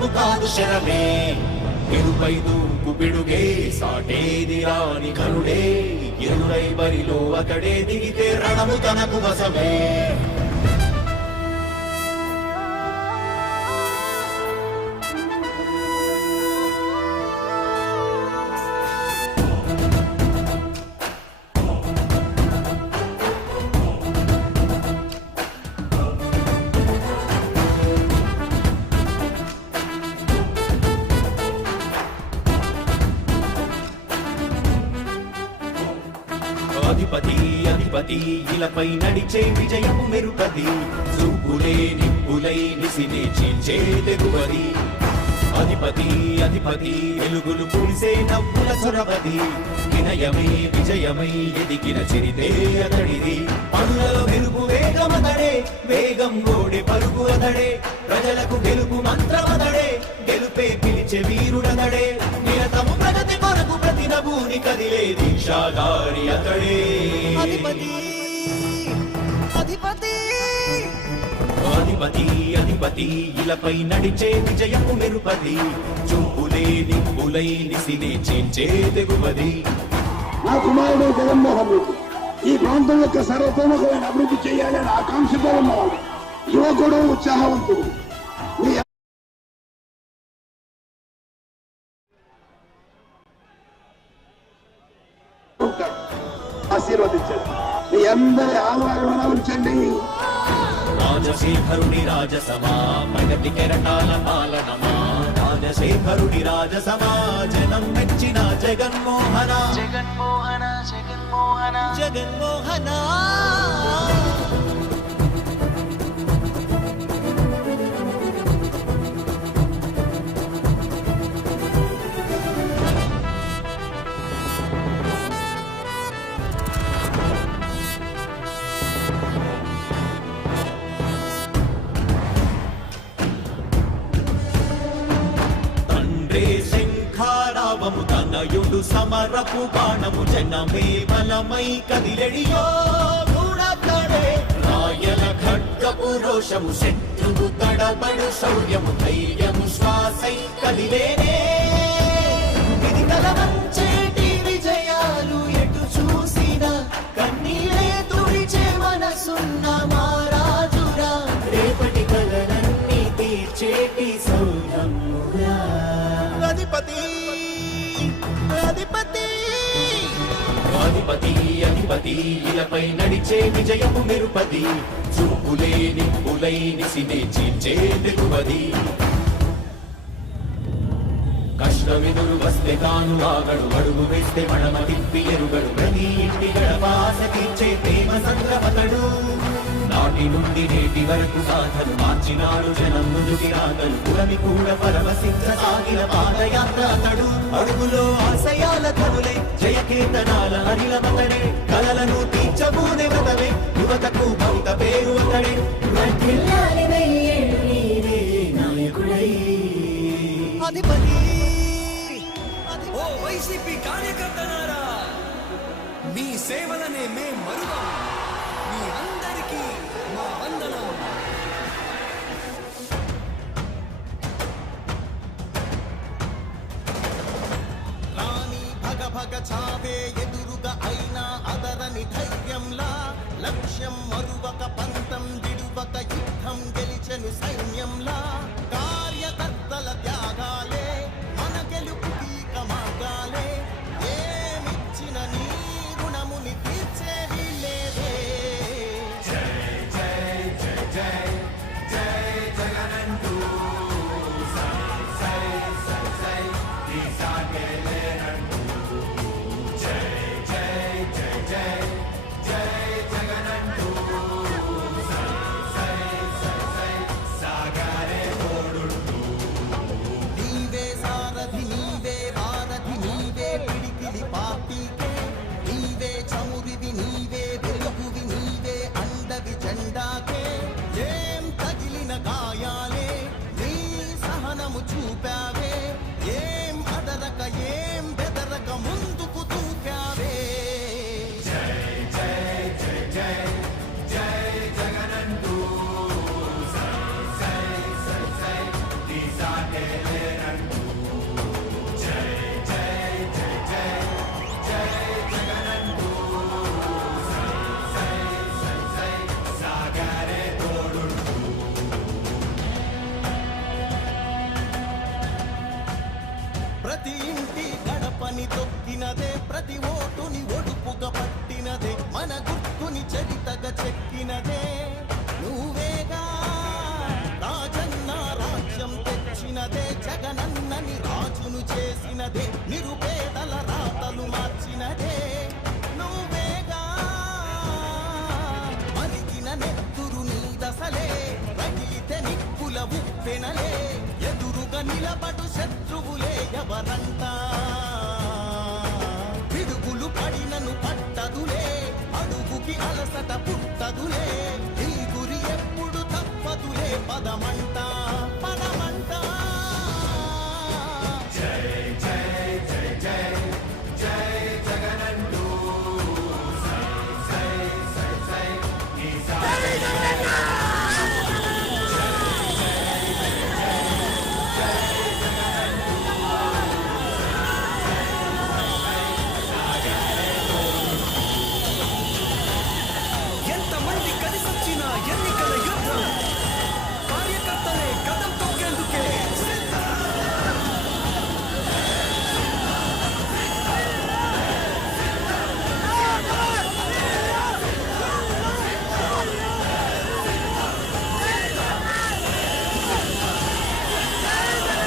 రణము కాదు శరమే ఎరుపై దూకు పిడుగే సాటేది రాని కరుడే ఎరురై బరిలో అతడే దిగితే రణము తనకు వశమే అధిపతి అధిపతి ఇలపై నడిచే విజయము మెరుపది చూపులే నిప్పులై నిసినే చీల్చే తెగువది అధిపతి అధిపతి వెలుగులు పూసే నవ్వుల చొరవది వినయమై విజయమై ఎదిగిన చరితే అతడిది పనులలో వెలుగు వేగమతడే వేగం గోడే పరుగు అతడే ప్రజలకు గెలుపు మంత్రమతడే గెలుపే పిలిచే వీరుడతడే నిరతము ప్రగతి కొరకు ప్రతి నభూని కదిలే దీక్షాగారి అతడే అధిపతి అధిపతి అధిపతి అధిపతి ఇలపై నడిచే విజయము మెరుపది చూపులే నిప్పులై నిసినే చేంచే తెగువది నా కుమారుడు జగన్మోహన్ రెడ్డి ఈ ప్రాంతం యొక్క సర్వతోముఖమైన అభివృద్ధి చేయాలని ఆకాంక్షతో ఉన్నవాడు యువకుడు ఉత్సాహవంతుడు ఆశీర్వదించండి మీ అందరి ఆహ్వానం ఉంచండి రాజశేఖరుని రాజసమా ప్రగతి కెరటాల పాలనమా రాజశేఖరుని రాజసమా జనం మెచ్చిన జగన్మోహన జగన్మోహన జగన్మోహన జగన్మోహన శంఖారావము తనయుడు సమరపు బాణము జనమే బలమై కదిలెడియో గూడతడే రాయల ఖడ్గపు రోషము శత్రువు తడబడు శౌర్యము ధైర్యము శ్వాసై కదిలేనే ఇది కలవంచేటి విజయాలు ఎటు చూసిన కన్నీలే తుడిచే మనసున్న మారాజురా రేపటి కలలన్నీ తీర్చేటి సౌర్యమురా అధిపతి అధిపతి అధిపతి అధిపతి ఇలపై నడిచే విజయము మెరుపది చూపులే నిప్పులై నిసినే చీల్చే తెగువది కష్టమెదురు వస్తే తాను ఆగడు అడుగు వేస్తే మడమ తిప్పి ఎరుగడు ప్రతి ఇంటి గడపాస తీర్చే ప్రేమ సంద్రమతడు నాటి నుండి నేటి వరకు సాధను మార్చినాడు జనం ముందుకి రాగలు పురమి కూడా పరవశించసాగిన పాదయాత్ర అతడు అడుగులో ఆశయాల కనులే జయకేతనాల హరిలమతడే కలలను తీర్చబూనే వ్రతమే యువతకు భౌత పేరు అతడే నాయకుడై అధిపతి ఓ వైసీపీ కార్యకర్తలారా మీ సేవలనే మేం మరువం మీ అందరికీ మా వందనం రాణి భగ భగ చావే ఎదురుగా అయినా అదరని ధైర్యంలా లక్ష్యం మరువక పంతం విడువక యుద్ధం గెలిచెను సైన్యంలా కార్యకర్తల త్యాగాలే మన గెలుపు తీక మార్గాలే ఏమిచ్చిన నీ రుణముని తీర్చేది లేదే నీవే సారథి నీవే వారధి నీవే పిడికిలి పార్టీకే నీవే చమురివి నీవే వెలుగువి నీవే అండవి జెండాకే ఏం తగిలిన గాయాలే నీ సహనము చూపావే ఏం అదరక ఏం బెదరక ముందుకు దూకావే జగనంటూ ప్రతి ఇంటి గడపని తొక్కినదే, ప్రతి ఓటుని ఒడుపుగా పట్టినదే, మన గుర్తుని చరితగా చెక్కినదే నువ్వేగా. రాజన్న రాజ్యం తెచ్చినదే, జగనన్నని రాజును చేసినదే, నిరుపేదల రాతలు మార్చినదే నువ్వేగా. మరిగిన నెత్తురు నీ దశలే, రగిలితే నిప్పుల ఉప్పెనలే, ఎదురుగా నిలబడు శత్రువులే ఎవరంట. పిడుగులు పడినను పట్టదులే, అడుగుకి అలసట పుట్టదులే, ఈ గురి ఎప్పుడు తప్పదులే పదమంట.